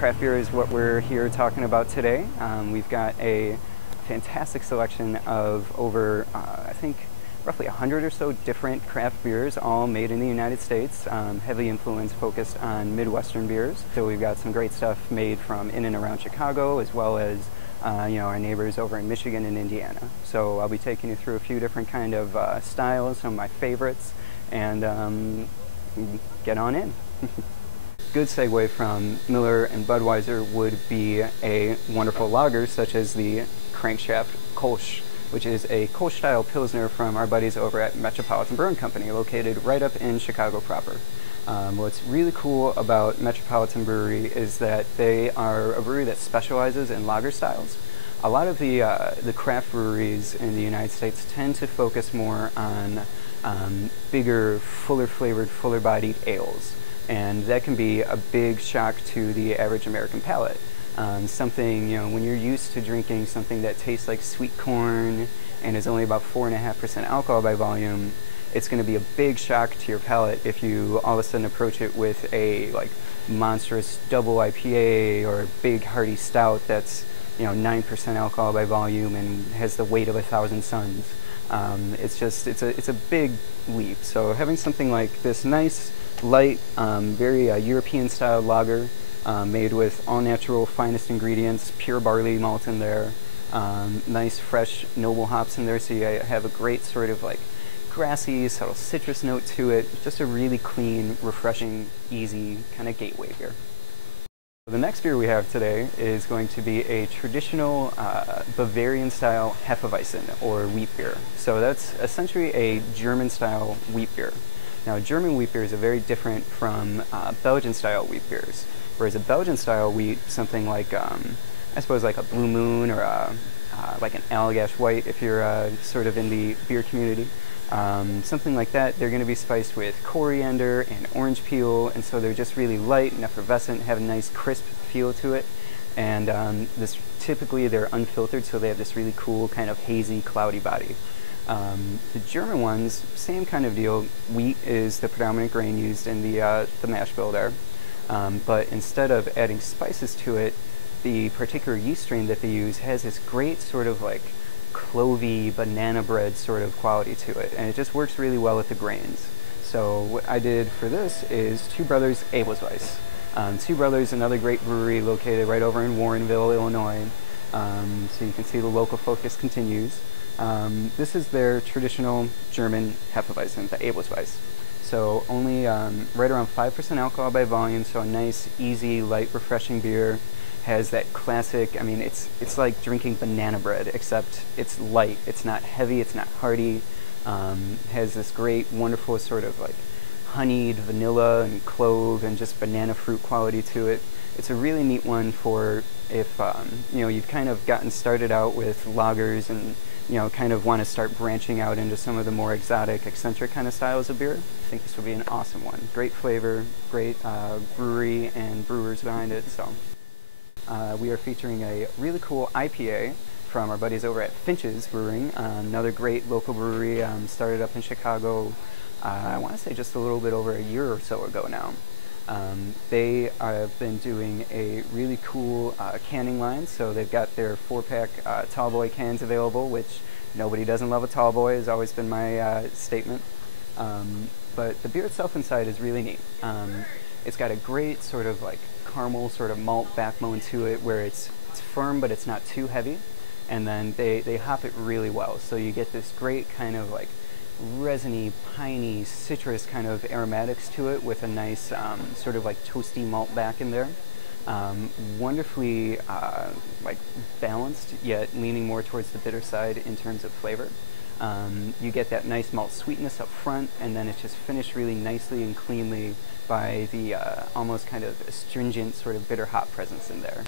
craft beer is what we're here talking about today. We've got a fantastic selection of over, I think, roughly 100 or so different craft beers, all made in the United States, heavily influenced, focused on Midwestern beers. So we've got some great stuff made from in and around Chicago, as well as our neighbors over in Michigan and Indiana. So I'll be taking you through a few different kind of styles, some of my favorites, and get on in. Good segue from Miller and Budweiser would be a wonderful lager such as the Crankshaft Kolsch, which is a Kolsch-style Pilsner from our buddies over at Metropolitan Brewing Company, located right up in Chicago proper. What's really cool about Metropolitan Brewery is that they are a brewery that specializes in lager styles. A lot of the craft breweries in the United States tend to focus more on bigger, fuller flavored, fuller bodied ales. And that can be a big shock to the average American palate. Something, when you're used to drinking something that tastes like sweet corn and is only about 4.5% alcohol by volume, it's going to be a big shock to your palate if you all of a sudden approach it with a monstrous double IPA or a big hearty stout that's 9% alcohol by volume and has the weight of 1,000 suns. It's a big leap. So having something like this nice, light, very European-style lager made with all-natural, finest ingredients, pure barley malt in there, nice, fresh, noble hops in there, so you have a great sort of grassy, subtle citrus note to it. Just a really clean, refreshing, easy kind of gateway beer. The next beer we have today is going to be a traditional Bavarian-style Hefeweizen, or wheat beer. So that's essentially a German-style wheat beer. Now, German wheat beers are very different from Belgian-style wheat beers. Whereas a Belgian-style wheat, something like, I suppose, like a Blue Moon or like an Allagash White, if you're sort of in the beer community, something like that, they're going to be spiced with coriander and orange peel, and so they're just really light and effervescent, have a nice crisp feel to it. And typically they're unfiltered, so they have this really cool kind of hazy, cloudy body. The German ones, same kind of deal. Wheat is the predominant grain used in the mash bill there. But instead of adding spices to it, the particular yeast strain that they use has this great sort of clovey, banana bread sort of quality to it. And it just works really well with the grains. So what I did for this is Two Brothers Edelweiss. Two Brothers, another great brewery located right over in Warrenville, Illinois. So you can see the local focus continues. This is their traditional German Hefeweizen, the Edelweiss. So only right around 5% alcohol by volume, so a nice, easy, light, refreshing beer. Has that classic, it's like drinking banana bread, except it's light. It's not heavy, it's not hearty. Has this great, wonderful sort of honeyed vanilla and clove and just banana fruit quality to it. It's a really neat one for if, you've kind of gotten started out with lagers and kind of want to start branching out into some of the more exotic, eccentric kind of styles of beer. I think this would be an awesome one. Great flavor, great brewery and brewers behind it. So we are featuring a really cool IPA from our buddies over at Finch's Brewing, another great local brewery, started up in Chicago, I want to say just a little bit over a year or so ago now. They have been doing a really cool canning line, so they've got their 4-pack Tallboy cans available, which nobody doesn't love a Tallboy, has always been my statement. But the beer itself inside is really neat. It's got a great sort of caramel sort of malt backbone to it, where it's firm but it's not too heavy, and then they hop it really well, so you get this great kind of resiny, piney, citrus kind of aromatics to it with a nice sort of toasty malt back in there. Wonderfully balanced, yet leaning more towards the bitter side in terms of flavor. You get that nice malt sweetness up front, and then it's just finished really nicely and cleanly by the almost kind of astringent sort of bitter hop presence in there.